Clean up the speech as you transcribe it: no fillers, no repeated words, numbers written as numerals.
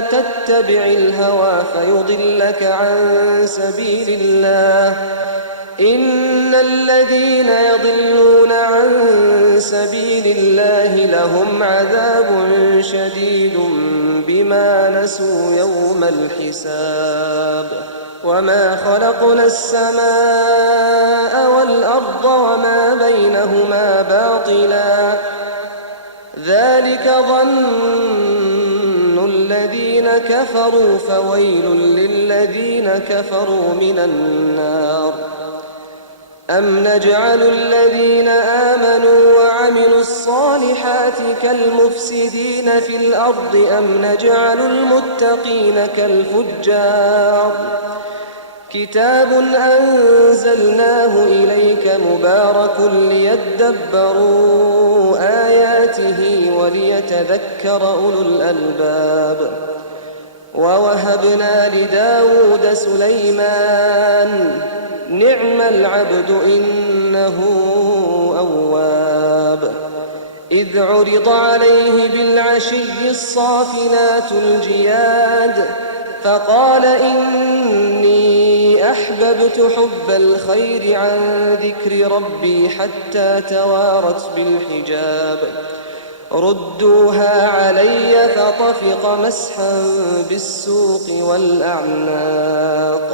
تتبع الهوى فيضلك عن سبيل الله. إن الذين يضلون عن سبيل الله لهم عذاب شديد بما نسوا يوم الحساب. وما خلقنا السماء والأرض وما بينهما باطلا ذلك ظن الذين كفروا فويل للذين كفروا من النار. أم نجعل الذين آمنوا وعملوا الصالحات كالمفسدين في الأرض أم نجعل المتقين كالفجار. كتاب أنزلناه إليك مبارك ليدبروا آياته وليتذكر أولو الألباب. ووهبنا لداود سليمان نعم العبد إنه أواب. إذ عرض عليه بالعشي الصافنات الجياد فقال إني أحببت حب الخير عن ذكر ربي حتى توارت بالحجاب. ردوها علي فطفق مسحا بالسوق والأعناق.